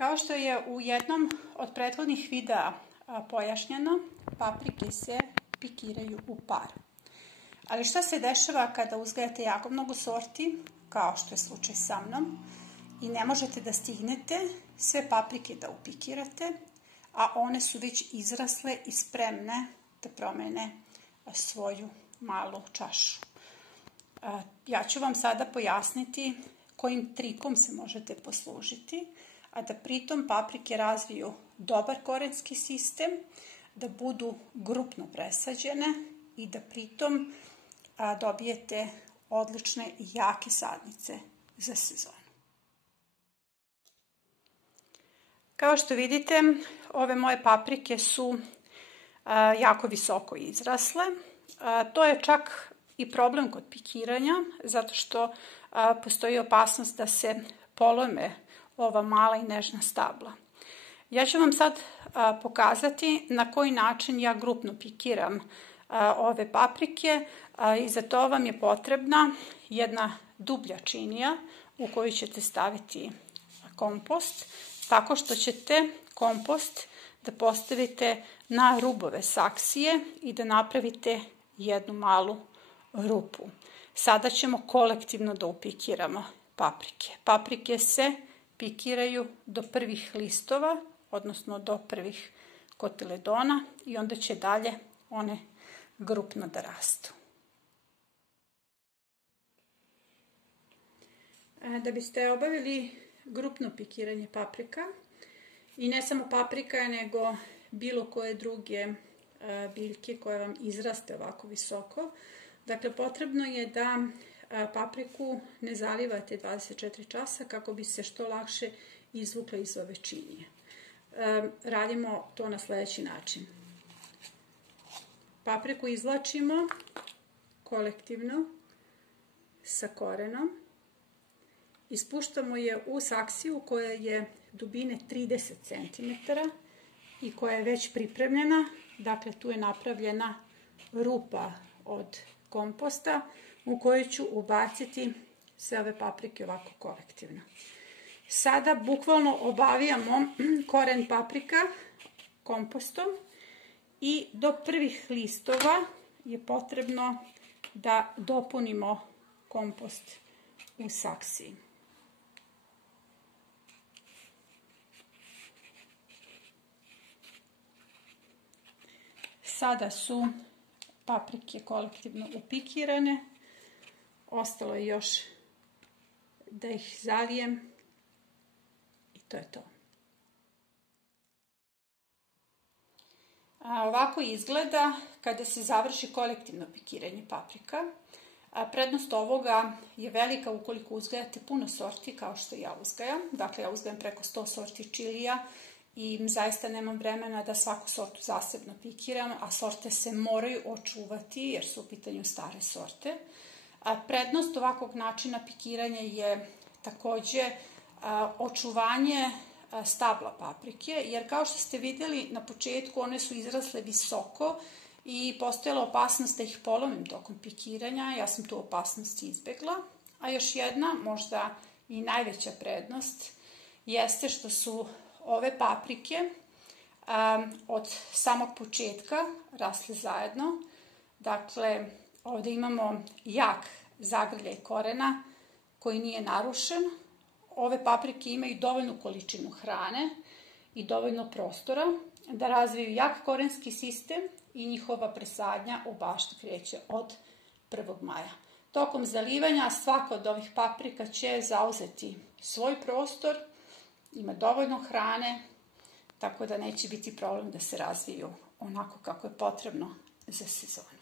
Kao što je u jednom od prethodnih videa pojašnjeno, paprike se pikiraju u par. Ali šta se dešava kada uzgajate jako mnogo sorti, kao što je slučaj sa mnom, i ne možete da stignete sve paprike da upikirate, a one su već izrasle i spremne da promene svoju malu čašu. Ja ću vam sada pojasniti kojim trikom se možete poslužiti, a da pritom paprike razviju dobar korenski sistem, da budu grupno presađene i da pritom dobijete odlične i jake sadnice za sezonu. Kao što vidite, ove moje paprike su jako visoko izrasle. To je čak i problem kod pikiranja, zato što postoji opasnost da se polome ova mala i nežna stabla. Ja ću vam sad pokazati na koji način ja grupno pikiram ove paprike i za to vam je potrebna jedna dublja činija u koju ćete staviti kompost, tako što ćete kompost da postavite na rubove saksije i da napravite jednu malu rupu. Sada ćemo kolektivno da upikiramo paprike. Paprike se pikiraju do prvih listova, odnosno do prvih kotiledona, i onda će dalje one grupno da rastu. Da biste obavili grupno pikiranje paprika, i ne samo paprika, nego bilo koje druge biljke koje vam izraste ovako visoko, dakle potrebno je da papriku ne zalivate 24 časa kako bi se što lakše izvukla iz ove činije. Radimo to na sljedeći način. Papriku izvlačimo kolektivno sa korenom, ispuštamo je u saksiju koja je dubine 30 cm i koja je već pripremljena. Dakle, tu je napravljena rupa od komposta u kojoj ću ubaciti sve ove paprike ovako kolektivno. Sada bukvalno obavijamo koren paprika kompostom i do prvih listova je potrebno da dopunimo kompost u saksiji. Sada su paprike kolektivno upikirane. Ostalo je još da ih zalijem i to je to. Ovako izgleda kada se završi kolektivno pikiranje paprika. Prednost ovoga je velika ukoliko uzgajate puno sorti kao što ja uzgajam. Dakle, ja uzgajam preko 100 sorti čilija i zaista nemam vremena da svaku sortu zasebno pikiram, a sorte se moraju očuvati jer su u pitanju stare sorte. Prednost ovakvog načina pikiranja je također očuvanje stabla paprike, jer kao što ste vidjeli na početku one su izrasle visoko i postojala opasnost da ih polomim tokom pikiranja. Ja sam tu opasnost izbjegla. A još jedna, možda i najveća prednost, jeste što su ove paprike od samog početka rasle zajedno. Dakle, ovdje imamo jak zagrljaj korena koji nije narušen. Ove paprike imaju dovoljnu količinu hrane i dovoljno prostora da razviju jak korenski sistem i njihova presadnja u bašti kreće od 1. maja. Tokom zalivanja svaka od ovih paprika će zauzeti svoj prostor, ima dovoljno hrane, tako da neće biti problem da se razviju onako kako je potrebno za sezonu.